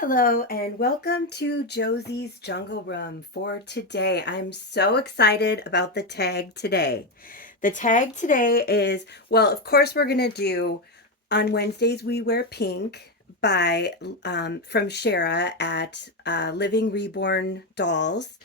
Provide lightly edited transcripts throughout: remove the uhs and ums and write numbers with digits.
Hello and welcome to Josie's Jungle Room for today. I'm so excited about the tag today. The tag today is, well, of course we're going to do On Wednesdays We Wear Pink by from Shara at Living Reborn Dolls.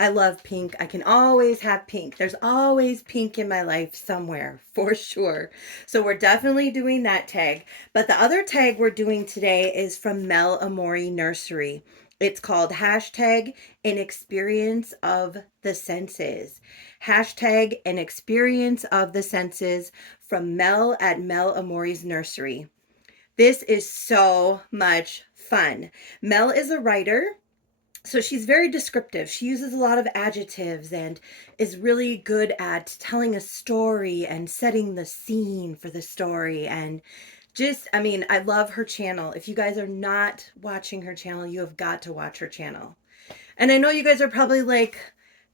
I love pink. I can always have pink. There's always pink in my life somewhere, for sure. So we're definitely doing that tag. But the other tag we're doing today is from Amorè Nursery. It's called hashtag an experience of the senses. Hashtag an experience of the senses from Mel at Amorè's Nursery. This is so much fun. Mel is a writer, so she's very descriptive. She uses a lot of adjectives and is really good at telling a story and setting the scene for the story. And just, I mean, I love her channel. If you guys are not watching her channel, you have got to watch her channel. And I know you guys are probably like,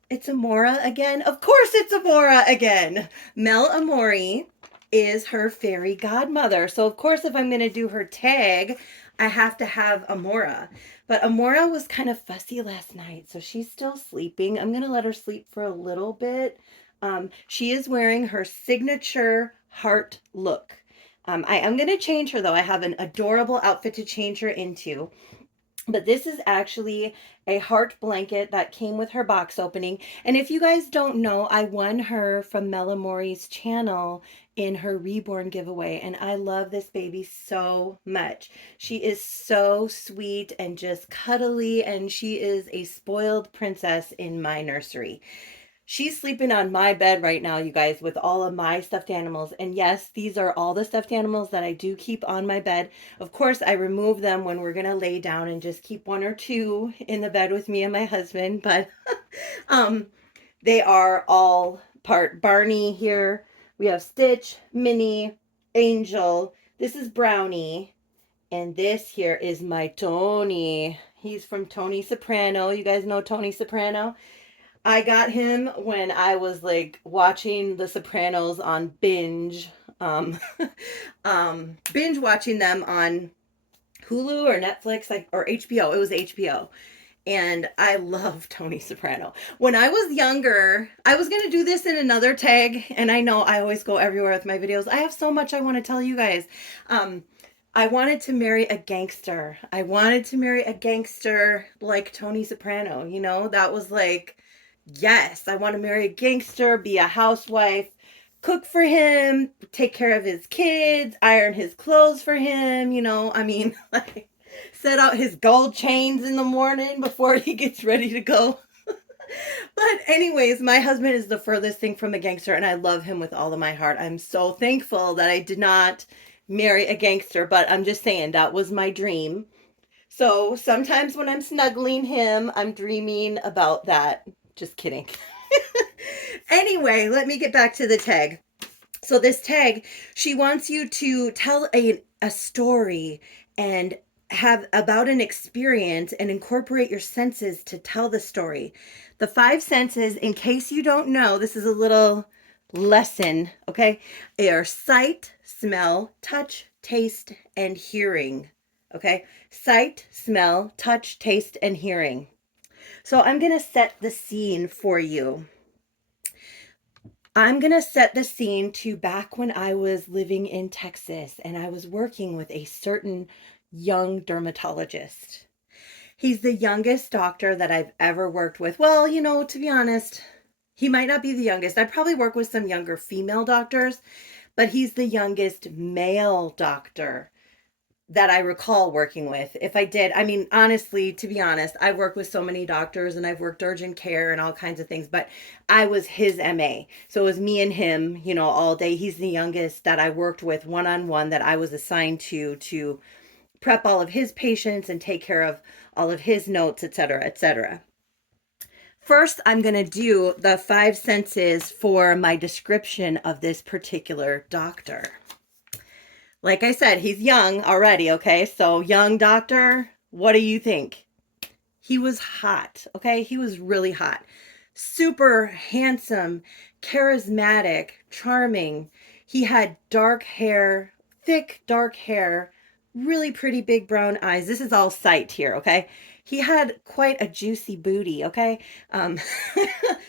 it's Amora again? Of course it's Amora again. Mel Amorè is her fairy godmother. So of course if I'm going to do her tag, I have to have Amora. But Amora was kind of fussy last night, so she's still sleeping. I'm going to let her sleep for a little bit. She is wearing her signature heart look. I am going to change her though. I have an adorable outfit to change her into. But this is actually a heart blanket that came with her box opening. And if you guys don't know, I won her from Mel Amorè's channel in her reborn giveaway. And I love this baby so much. She is so sweet and just cuddly. And she is a spoiled princess in my nursery. She's sleeping on my bed right now, you guys, with all of my stuffed animals. And yes, these are all the stuffed animals that I do keep on my bed. Of course, I remove them when we're going to lay down and just keep one or two in the bed with me and my husband. But um, they are all part Barney here. We have Stitch, Minnie, Angel. This is Brownie. And this here is my Tony. He's from Tony Soprano. You guys know Tony Soprano? I got him when I was like watching The Sopranos on binge, um, binge watching them on Hulu or Netflix, like or HBO. It was HBO, and I love Tony Soprano. When I was younger, I was gonna do this in another tag, and I know I always go everywhere with my videos. I have so much I want to tell you guys. I wanted to marry a gangster. I wanted to marry a gangster like Tony Soprano. You know, that was like yes, I want to marry a gangster, be a housewife, cook for him, take care of his kids, iron his clothes for him, you know. I mean, like set out his gold chains in the morning before he gets ready to go. But anyways, my husband is the furthest thing from a gangster and I love him with all of my heart. I'm so thankful that I did not marry a gangster, but I'm just saying that was my dream. So sometimes when I'm snuggling him, I'm dreaming about that. Just kidding. Anyway, let me get back to the tag. So this tag, she wants you to tell a story and have about an experience and incorporate your senses to tell the story. The five senses, in case you don't know, this is a little lesson, okay? Are sight, smell, touch, taste, and hearing. Okay? Sight, smell, touch, taste, and hearing. So I'm going to set the scene for you. I'm going to set the scene to back when I was living in Texas and I was working with a certain young dermatologist. He's the youngest doctor that I've ever worked with. Well, you know, to be honest, he might not be the youngest. I probably work with some younger female doctors, but he's the youngest male doctor that I recall working with. If I did, I mean, honestly, to be honest, I've worked with so many doctors and I've worked urgent care and all kinds of things, but I was his MA. So it was me and him, you know, all day. He's the youngest that I worked with one on one that I was assigned to prep all of his patients and take care of all of his notes, etc., etc. First, I'm going to do the five senses for my description of this particular doctor. Like I said, he's young already, okay? So, young doctor, what do you think? He was hot, okay? He was really hot. Super handsome, charismatic, charming. He had dark hair, thick dark hair, really pretty big brown eyes. This is all sight here, okay? He had quite a juicy booty, okay? Um,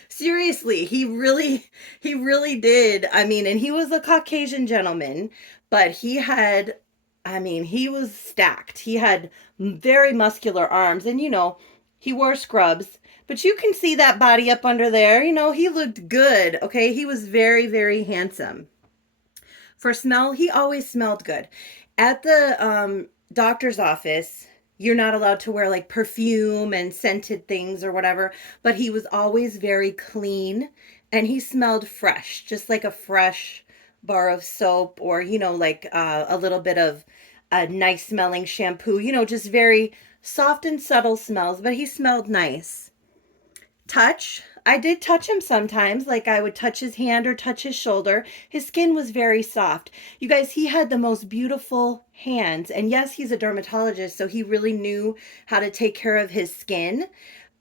seriously, he really did. I mean, and he was a Caucasian gentleman, but I mean, he was stacked. He had very muscular arms, and he wore scrubs. But you can see that body up under there. He looked good, okay? He was very, very handsome. For smell, he always smelled good. At the doctor's office, you're not allowed to wear like perfume and scented things or whatever, but he was always very clean and he smelled fresh, just like a fresh bar of soap or, like a little bit of a nice smelling shampoo, just very soft and subtle smells, but he smelled nice. Touch. I did touch him sometimes, like I would touch his hand or touch his shoulder. His skin was very soft. You guys, he had the most beautiful hands. And yes, he's a dermatologist, so he really knew how to take care of his skin.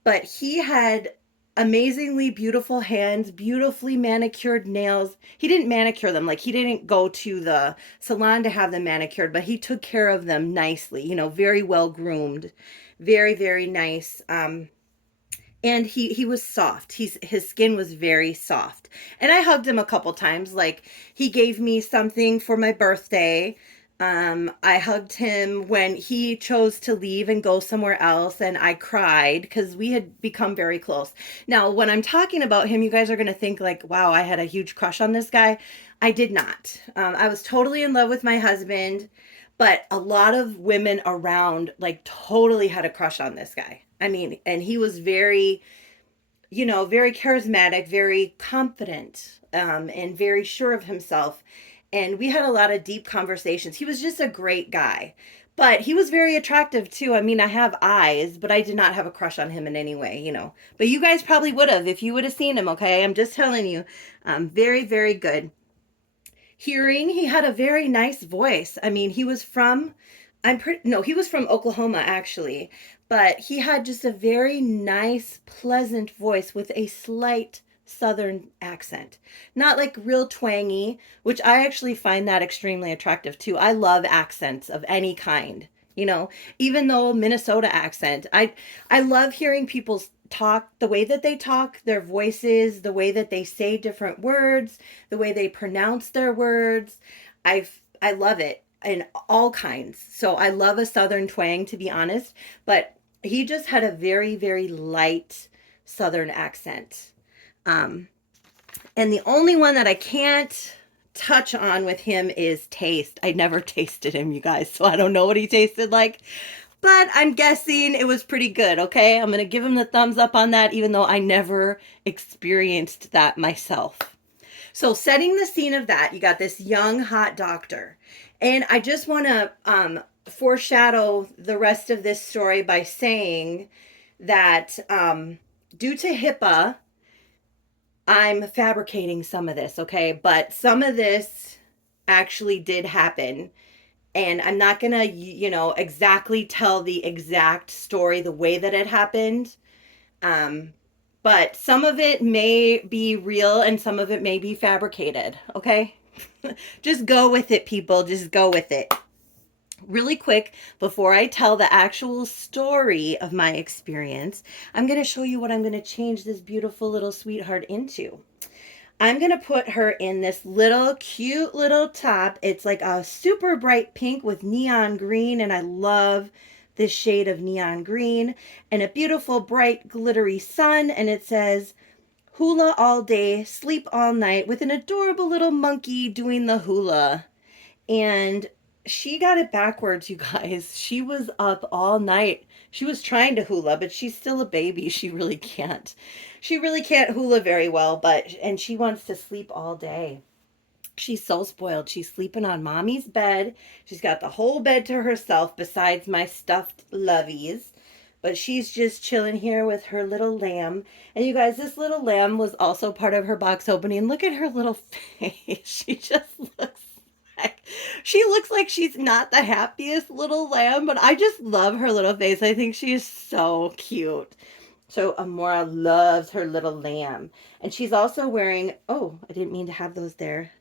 But he had amazingly beautiful hands, beautifully manicured nails. He didn't manicure them, like he didn't go to the salon to have them manicured, but he took care of them nicely, very well groomed, very, very nice. And he was soft. His skin was very soft. And I hugged him a couple times. Like he gave me something for my birthday. I hugged him when he chose to leave and go somewhere else, and I cried because we had become very close. Now, when I'm talking about him, you guys are going to think like, wow, I had a huge crush on this guy. I did not. I was totally in love with my husband, but a lot of women around like totally had a crush on this guy. I mean, and he was very, very charismatic, very confident, and very sure of himself. And we had a lot of deep conversations. He was just a great guy. But he was very attractive too. I mean, I have eyes, but I did not have a crush on him in any way. But you guys probably would have if you would have seen him, okay? I'm just telling you. Very, very good. Hearing, he had a very nice voice. I mean, he was from no, he was from Oklahoma actually, but he had just a very nice, pleasant voice with a slight southern accent. Not like real twangy, which I actually find that extremely attractive too. I love accents of any kind, even though Minnesota accent. I love hearing people talk the way that they talk, their voices, the way that they say different words, the way they pronounce their words. I love it in all kinds. So I love a southern twang, to be honest, but he just had a very, very light southern accent. And the only one that I can't touch on with him is taste. I never tasted him, you guys, so I don't know what he tasted like, but I'm guessing it was pretty good, okay? I'm going to give him the thumbs up on that, even though I never experienced that myself. So setting the scene of that, you got this young, hot doctor. And I just want to foreshadow the rest of this story by saying that due to HIPAA, I'm fabricating some of this, okay? But some of this actually did happen. And I'm not going to, exactly tell the exact story the way that it happened. But some of it may be real and some of it may be fabricated, okay? Just go with it, people. Just go with it. Really quick, before I tell the actual story of my experience, I'm going to show you what I'm going to change this beautiful little sweetheart into. I'm going to put her in this little cute little top. It's like a super bright pink with neon green, and I love this shade of neon green, and a beautiful bright glittery sun, and it says hula all day, sleep all night, with an adorable little monkey doing the hula. And she got it backwards, you guys. She was up all night. She was trying to hula, but she's still a baby. She really can't. She really can't hula very well, and she wants to sleep all day. She's so spoiled. She's sleeping on mommy's bed. She's got the whole bed to herself besides my stuffed lovies. But she's just chilling here with her little lamb. And you guys, this little lamb was also part of her box opening. Look at her little face. She looks like she's not the happiest little lamb, but I just love her little face. I think she is so cute. So Amora loves her little lamb. And she's also wearing, oh, I didn't mean to have those there.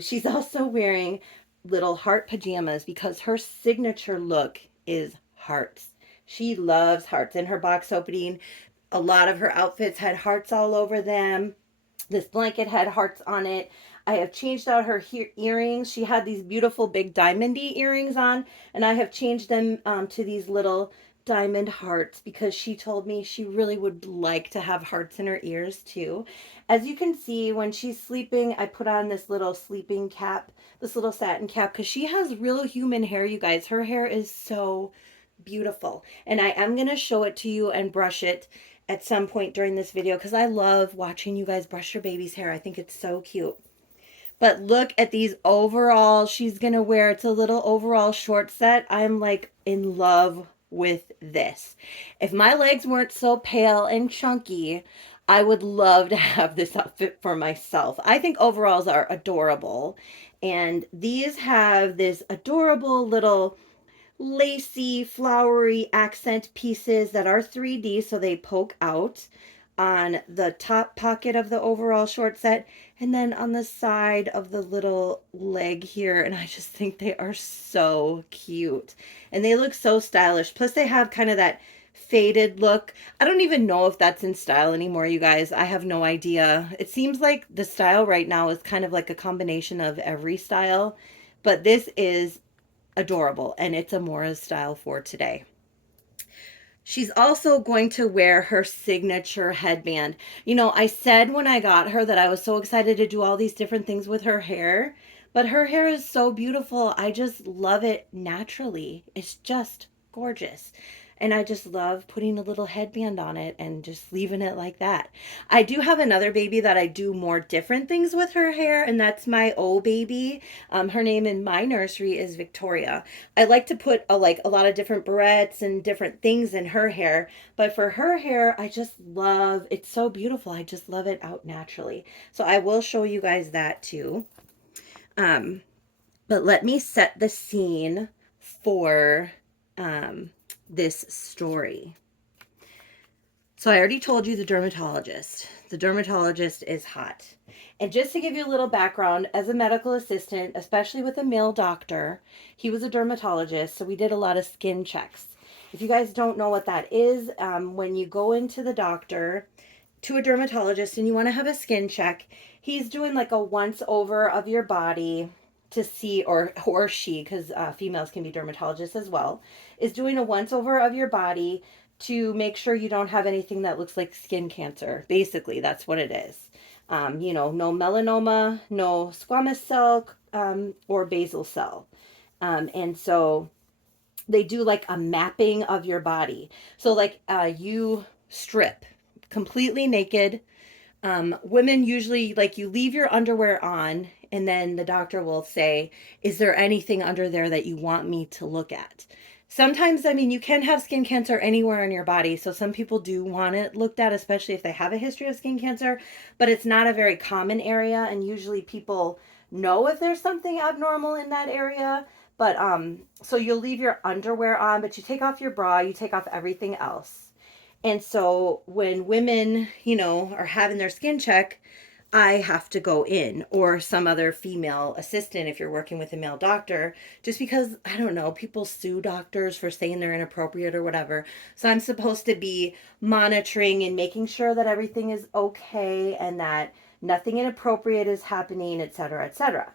She's also wearing little heart pajamas because her signature look is hearts. She loves hearts. In her box opening, a lot of her outfits had hearts all over them. This blanket had hearts on it. I have changed out her earrings. She had these beautiful big diamondy earrings on, and I have changed them to these little diamond hearts because she told me she really would like to have hearts in her ears too. As you can see, when she's sleeping, I put on this little sleeping cap, this little satin cap, because she has real human hair, you guys. Her hair is so beautiful. And I am going to show it to you and brush it at some point during this video because I love watching you guys brush your baby's hair. I think it's so cute. But look at these overalls she's going to wear. It's a little overall short set. I'm like in love with this. If my legs weren't so pale and chunky, I would love to have this outfit for myself. I think overalls are adorable. And these have this adorable little lacy, flowery accent pieces that are 3D, so they poke out on the top pocket of the overall short set and then on the side of the little leg here. And I just think they are so cute and they look so stylish. Plus, they have kind of that faded look. I don't even know if that's in style anymore, you guys. I have no idea. It seems like the style right now is kind of like a combination of every style, but this is adorable and it's Amorè's style for today. She's also going to wear her signature headband. You know, I said when I got her that I was so excited to do all these different things with her hair, but her hair is so beautiful. I just love it naturally. It's just gorgeous. And I just love putting a little headband on it and just leaving it like that. I do have another baby that I do more different things with her hair, and that's my O baby. Her name in my nursery is Victoria. I like to put a lot of different barrettes and different things in her hair, but for her hair, I just love it's so beautiful. I just love it out naturally. So I will show you guys that too. Um, but let me set the scene for this story. So I already told you the dermatologist. The dermatologist is hot. And just to give you a little background, as a medical assistant, especially with a male doctor, he was a dermatologist, so we did a lot of skin checks. If you guys don't know what that is, when you go into the doctor, to a dermatologist, and you want to have a skin check, he's doing like a once over of your body to see, or she, because females can be dermatologists as well, is doing a once over of your body to make sure you don't have anything that looks like skin cancer. Basically, that's what it is. You know, no melanoma, no squamous cell or basal cell. And so they do like a mapping of your body. So like you strip completely naked. Women usually like you leave your underwear on and then the doctor will say, is there anything under there that you want me to look at? Sometimes, I mean, you can have skin cancer anywhere in your body. So some people do want it looked at, especially if they have a history of skin cancer, but it's not a very common area. And usually people know if there's something abnormal in that area. But so you'll leave your underwear on, but you take off your bra, you take off everything else. And so when women, you know, are having their skin check, I have to go in or some other female assistant if you're working with a male doctor, just because, I don't know, people sue doctors for saying they're inappropriate or whatever. So I'm supposed to be monitoring and making sure that everything is okay and that nothing inappropriate is happening, etc., etc.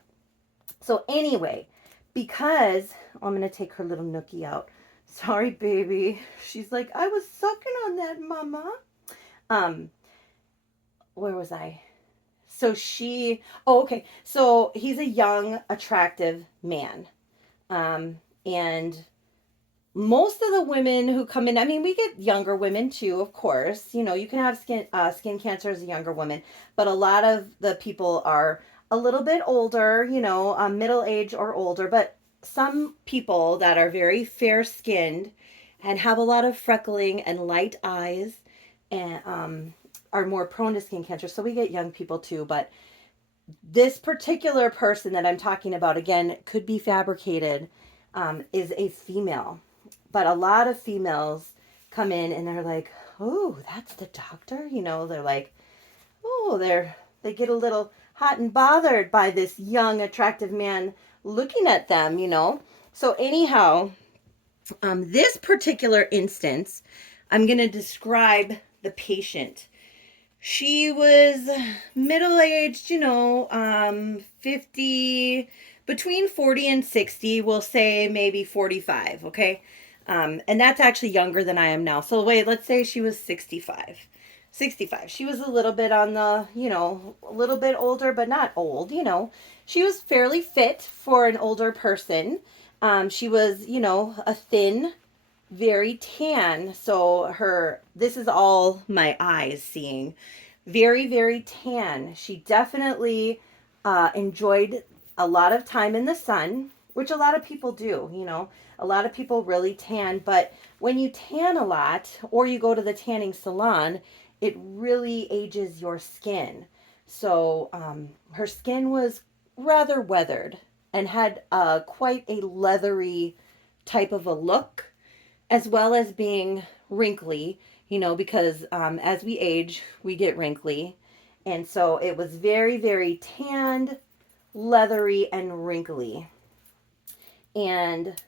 So anyway, because I'm going to take her little nookie out. Sorry, baby. She's like, I was sucking on that, mama. Um, where was I? So okay. So he's a young, attractive man. And most of the women who come in, I mean, we get younger women too, of course. You know, you can have skin cancer as a younger woman, but a lot of the people are a little bit older, you know, middle age or older. But some people that are very fair skinned and have a lot of freckling and light eyes and are more prone to skin cancer. So we get young people too, but this particular person that I'm talking about, again, could be fabricated, is a female. But a lot of females come in and they're like, oh, that's the doctor? You know, they're like, oh, they get a little hot and bothered by this young, attractive man looking at them, you know. So anyhow, this particular instance, I'm going to describe the patient. She was middle-aged, 50, between 40 and 60, we'll say maybe 45, okay? And that's actually younger than I am now. So wait, let's say she was 65. 65. She was a little bit on the, a little bit older, but not old, She was fairly fit for an older person. She was, a thin, very tan. So this is all my eyes seeing. Very, very tan. She definitely enjoyed a lot of time in the sun, which a lot of people do, A lot of people really tan, but when you tan a lot or you go to the tanning salon, it really ages your skin. So her skin was rather weathered and had quite a leathery type of a look, as well as being wrinkly, because as we age, we get wrinkly. And so it was very, very tanned, leathery, and wrinkly. And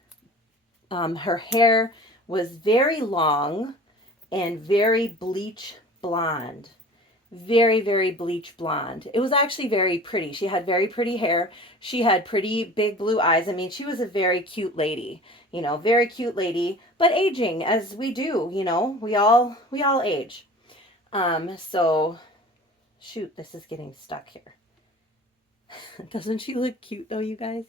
her hair was very long and very bleach blonde. Very, very bleach blonde. It was actually very pretty. She had very pretty hair. She had pretty big blue eyes. I mean, she was a very cute lady, very cute lady, but aging as we do, we all age. So shoot, this is getting stuck here. Doesn't she look cute though, you guys?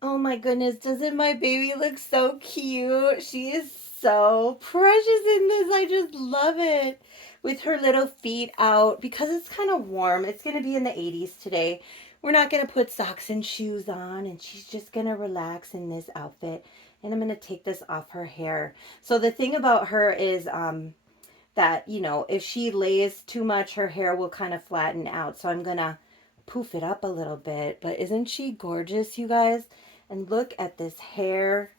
Oh my goodness, doesn't my baby look so cute? She is so precious in this. I just love it. With her little feet out, because it's kind of warm. It's going to be in the 80s today. We're not going to put socks and shoes on, and she's just going to relax in this outfit. And I'm going to take this off her hair. So the thing about her is that, if she lays too much, her hair will kind of flatten out. So I'm going to poof it up a little bit. But isn't she gorgeous, you guys? And look at this hair.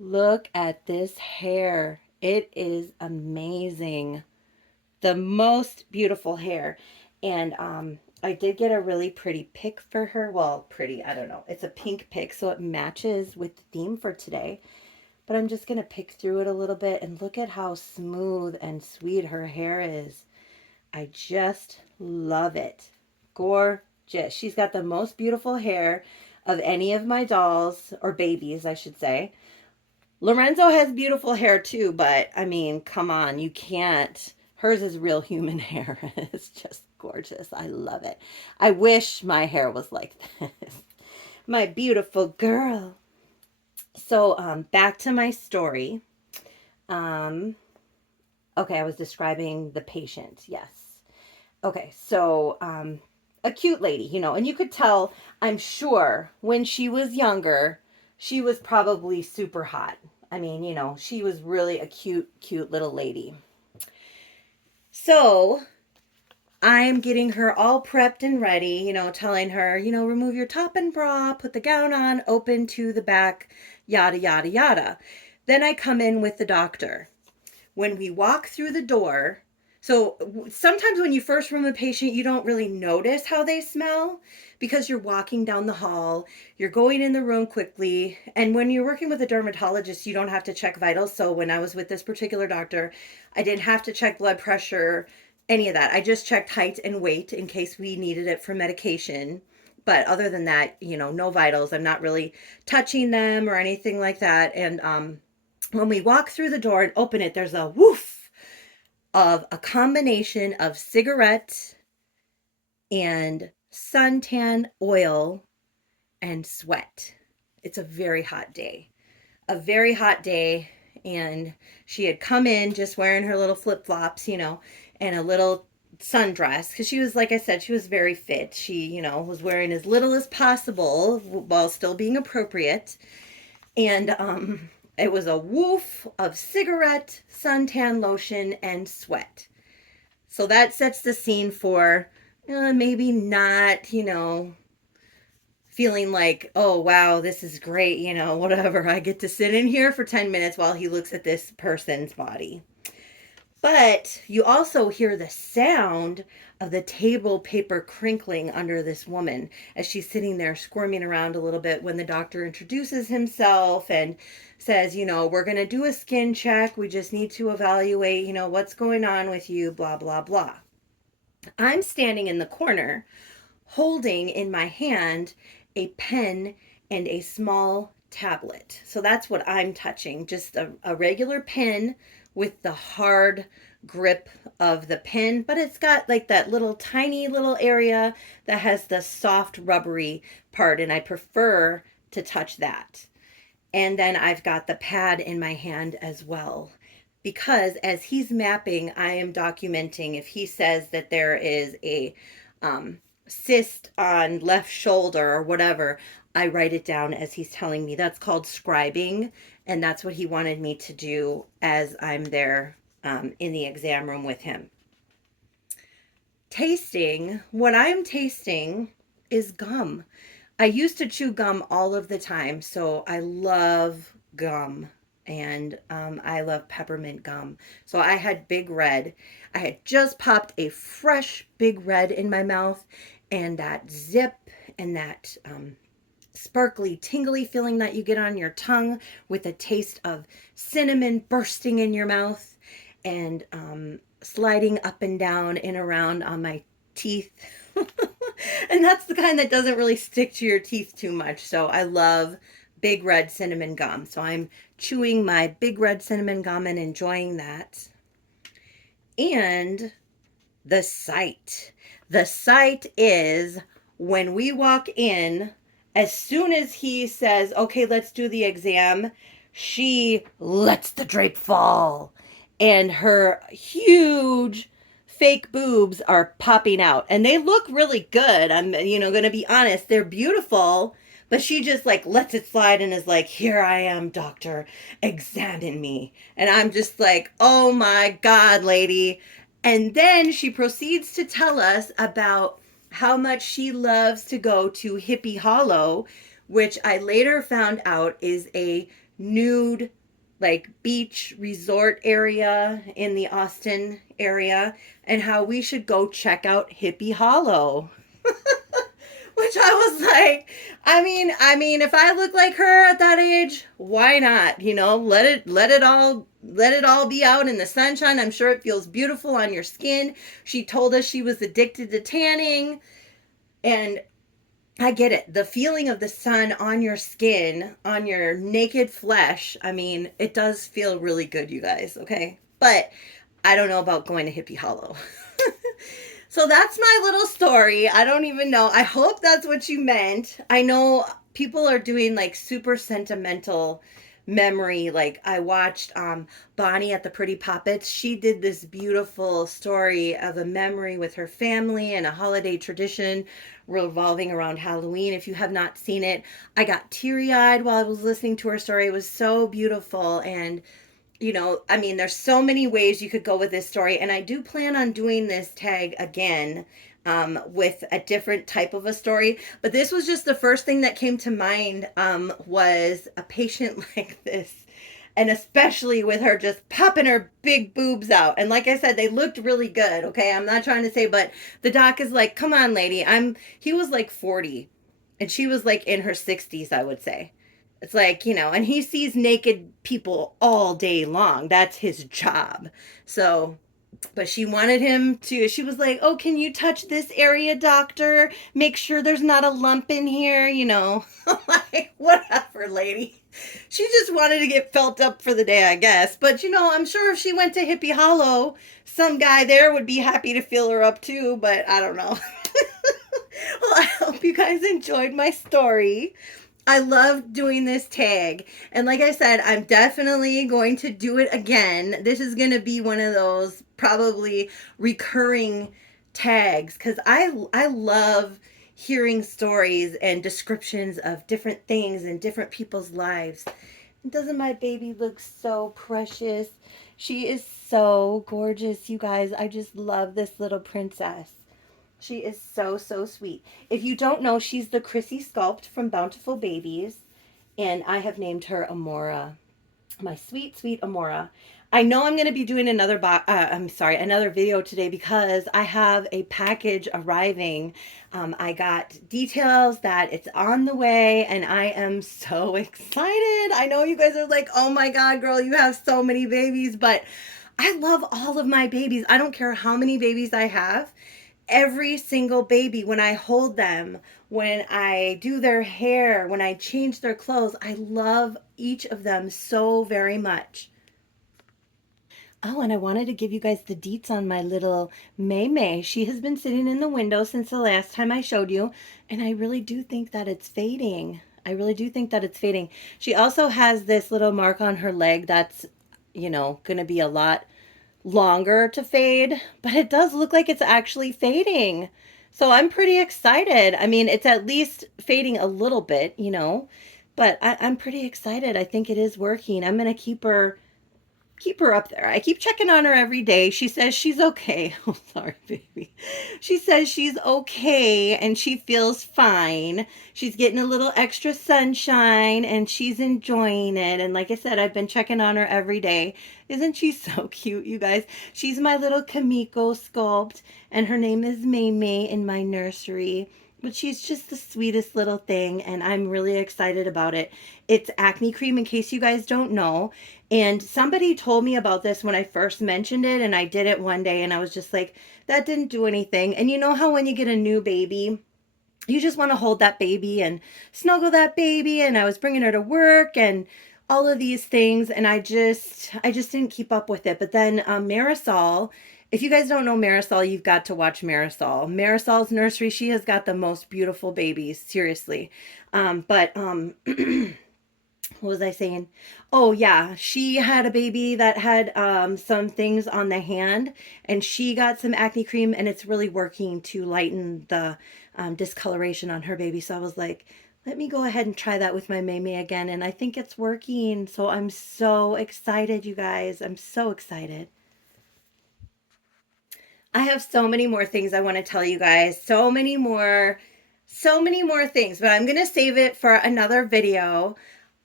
Look at this hair. It is amazing. The most beautiful hair. And I did get a really pretty pic for her. Well, pretty, I don't know. It's a pink pic, so it matches with the theme for today. But I'm just going to pick through it a little bit and look at how smooth and sweet her hair is. I just love it. Gorgeous. She's got the most beautiful hair of any of my dolls, or babies, I should say. Lorenzo has beautiful hair too, but I mean, come on, you can't. Hers is real human hair. It's just gorgeous. I love it. I wish my hair was like this. My beautiful girl. So back to my story. Okay, I was describing the patient. Yes. Okay, so a cute lady, and you could tell, I'm sure, when she was younger, she was probably super hot. I mean, she was really a cute, cute little lady. So I'm getting her all prepped and ready, telling her, remove your top and bra, put the gown on, open to the back, yada, yada, yada. Then I come in with the doctor. When we walk through the door, so sometimes when you first room a patient, you don't really notice how they smell because you're walking down the hall, you're going in the room quickly. And when you're working with a dermatologist, you don't have to check vitals. So when I was with this particular doctor, I didn't have to check blood pressure, any of that. I just checked height and weight in case we needed it for medication. But other than that, no vitals. I'm not really touching them or anything like that. And when we walk through the door and open it, there's a woof of a combination of cigarette and suntan oil and sweat. It's a very hot day. A very hot day. And she had come in just wearing her little flip-flops, and a little sundress. Because she was, like I said, she was very fit. She, was wearing as little as possible while still being appropriate. And it was a woof of cigarette, suntan lotion, and sweat. So that sets the scene for maybe not, feeling like, oh, wow, this is great, whatever. I get to sit in here for 10 minutes while he looks at this person's body. But you also hear the sound of the table paper crinkling under this woman as she's sitting there squirming around a little bit when the doctor introduces himself and says, we're going to do a skin check. We just need to evaluate, what's going on with you, blah, blah, blah. I'm standing in the corner holding in my hand a pen and a small tablet. So that's what I'm touching, just a regular pen with the hard grip of the pen, but it's got like that little tiny little area that has the soft rubbery part, and I prefer to touch that. And then I've got the pad in my hand as well. Because as he's mapping, I am documenting if he says that there is a cyst on left shoulder or whatever, I write it down as he's telling me. That's called scribing. And that's what he wanted me to do as I'm there in the exam room with him. Tasting, what I'm tasting is gum. I used to chew gum all of the time, so I love gum and I love peppermint gum. So I had Big Red. I had just popped a fresh Big Red in my mouth, and that zip and that sparkly, tingly feeling that you get on your tongue with a taste of cinnamon bursting in your mouth and sliding up and down and around on my teeth. And that's the kind that doesn't really stick to your teeth too much. So I love Big Red cinnamon gum. So I'm chewing my Big Red cinnamon gum and enjoying that. And the sight. The sight is when we walk in, as soon as he says, okay, let's do the exam, she lets the drape fall. And her huge fake boobs are popping out. And they look really good. I'm, going to be honest. They're beautiful. But she just like lets it slide and is like, here I am, doctor, examine me. And I'm just like, oh my God, lady. And then she proceeds to tell us about how much she loves to go to Hippie Hollow, which I later found out is a nude, like beach resort area in the Austin area, and how we should go check out Hippie Hollow. Which I was like, I mean, if I look like her at that age, why not? Let it all be out in the sunshine. I'm sure it feels beautiful on your skin. She told us she was addicted to tanning, and I get it. The feeling of the sun on your skin, on your naked flesh, I mean, it does feel really good, you guys, okay? But I don't know about going to Hippie Hollow. So that's my little story. I don't even know. I hope that's what you meant. I know people are doing like super sentimental memory. Like I watched Bonnie at the Pretty Poppets. She did this beautiful story of a memory with her family and a holiday tradition revolving around Halloween. If you have not seen it, I got teary-eyed while I was listening to her story. It was so beautiful. And I mean, there's so many ways you could go with this story, and I do plan on doing this tag again with a different type of a story. But this was just the first thing that came to mind was a patient like this, and especially with her just popping her big boobs out. And like I said, they looked really good. Okay, I'm not trying to say, but the doc is like, "Come on, lady." He was like 40, and she was like in her 60s, I would say. It's like, and he sees naked people all day long. That's his job. So, but she wanted him to, she was like, oh, can you touch this area, doctor? Make sure there's not a lump in here, Like, whatever, lady. She just wanted to get felt up for the day, I guess. But, I'm sure if she went to Hippie Hollow, some guy there would be happy to fill her up too, but I don't know. Well, I hope you guys enjoyed my story. I love doing this tag. And like I said, I'm definitely going to do it again. This is going to be one of those probably recurring tags because I love hearing stories and descriptions of different things in different people's lives. Doesn't my baby look so precious? She is so gorgeous, you guys. I just love this little princess. She is so, so sweet. If you don't know, she's the Chrissy Sculpt from Bountiful Babies, and I have named her Amora. My sweet, sweet Amora. I know I'm going to be doing another video today because I have a package arriving. I got details that it's on the way and I am so excited. I know you guys are like, oh my God, girl, you have so many babies, but I love all of my babies. I don't care how many babies I have. Every single baby, when I hold them, when I do their hair, when I change their clothes, I love each of them so very much. Oh, and I wanted to give you guys the deets on my little May May. She has been sitting in the window since the last time I showed you, and I really do think that it's fading. I really do think that it's fading. She also has this little mark on her leg that's, going to be a lot longer to fade, but it does look like it's actually fading. So I'm pretty excited. I mean, it's at least fading a little bit, but I'm pretty excited. I think it is working. I'm going to keep her up there. I keep checking on her every day. She says she's okay. Oh, sorry, baby. She says she's okay and she feels fine. She's getting a little extra sunshine and she's enjoying it. And like I said, I've been checking on her every day. Isn't she so cute, you guys? She's my little Kamiko sculpt, and her name is May May in my nursery. But she's just the sweetest little thing, and I'm really excited about it. It's acne cream, in case you guys don't know. And somebody told me about this when I first mentioned it, and I did it one day, and I was just like, that didn't do anything. And you know how when you get a new baby, you just want to hold that baby and snuggle that baby, and I was bringing her to work and all of these things, and I just didn't keep up with it. But then Marisol, if you guys don't know Marisol, you've got to watch Marisol's nursery. She has got the most beautiful babies, seriously. But what was I saying? Oh yeah, she had a baby that had some things on the hand, and she got some acne cream, and it's really working to lighten the discoloration on her baby. So I was like, let me go ahead and try that with my Maymay again, and I think it's working. So I'm so excited, you guys. I'm so excited. I have so many more things I want to tell you guys. So many more things, but I'm gonna save it for another video.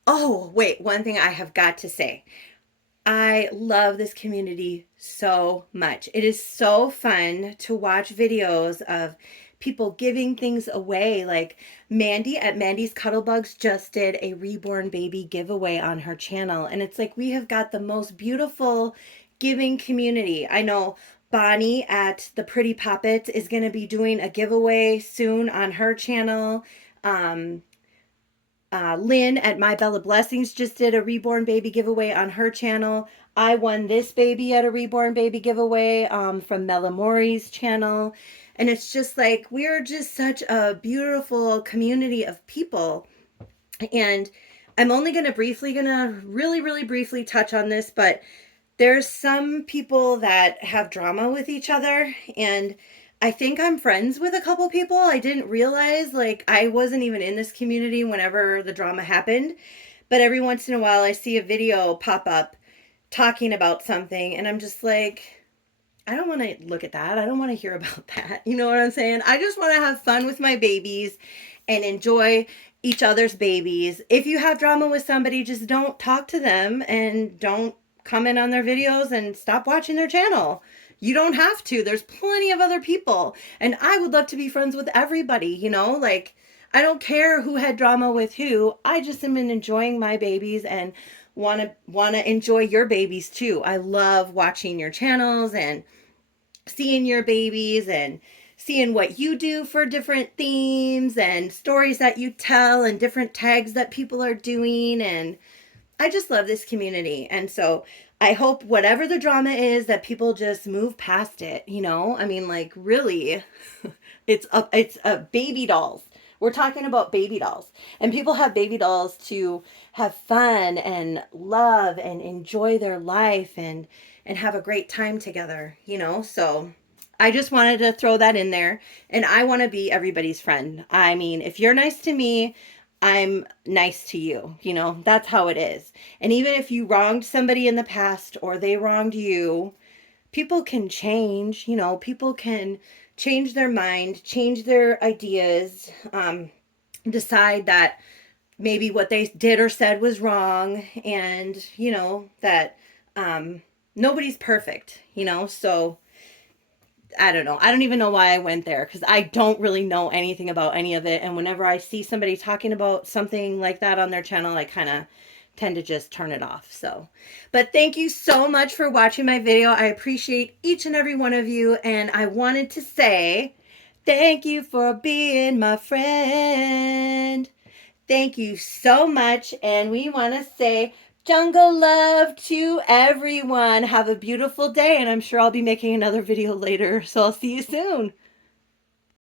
Oh, wait, one thing I have got to say. I love this community so much. It is so fun to watch videos of people giving things away. Like Mandy at Mandy's Cuddlebugs just did a reborn baby giveaway on her channel. And it's like we have got the most beautiful giving community. I know Bonnie at the Pretty Puppets is going to be doing a giveaway soon on her channel. Um, Lynn at My Bella Blessings just did a reborn baby giveaway on her channel. I won this baby at a reborn baby giveaway from Mela Mori's channel. And it's just like, we're just such a beautiful community of people. And I'm only gonna really, really briefly touch on this, but there's some people that have drama with each other, and I think I'm friends with a couple people. I didn't realize, like, I wasn't even in this community whenever the drama happened, but every once in a while I see a video pop up talking about something, and I'm just like, I don't want to look at that. I don't want to hear about that. You know what I'm saying? I just want to have fun with my babies and enjoy each other's babies. If you have drama with somebody, just don't talk to them and don't comment on their videos and stop watching their channel. You don't have to. There's plenty of other people. And I would love to be friends with everybody, like I don't care who had drama with who. I just am enjoying my babies and want to enjoy your babies too. I love watching your channels and seeing your babies and seeing what you do for different themes and stories that you tell and different tags that people are doing. And I just love this community. And so I hope whatever the drama is that people just move past it. I mean, like, really, it's a baby dolls. We're talking about baby dolls. And people have baby dolls to have fun and love and enjoy their life and have a great time together. So I just wanted to throw that in there, and I want to be everybody's friend. I mean, if you're nice to me, I'm nice to you. That's how it is. And even if you wronged somebody in the past or they wronged you, people can change. People can change their mind, change their ideas, decide that maybe what they did or said was wrong, and that nobody's perfect, so I don't know. I don't even know why I went there because I don't really know anything about any of it. And whenever I see somebody talking about something like that on their channel, I kind of tend to just turn it off. So, but thank you so much for watching my video. I appreciate each and every one of you. And I wanted to say thank you for being my friend. Thank you so much. And we want to say jungle love to everyone. Have a beautiful day. And I'm sure I'll be making another video later. So I'll see you soon.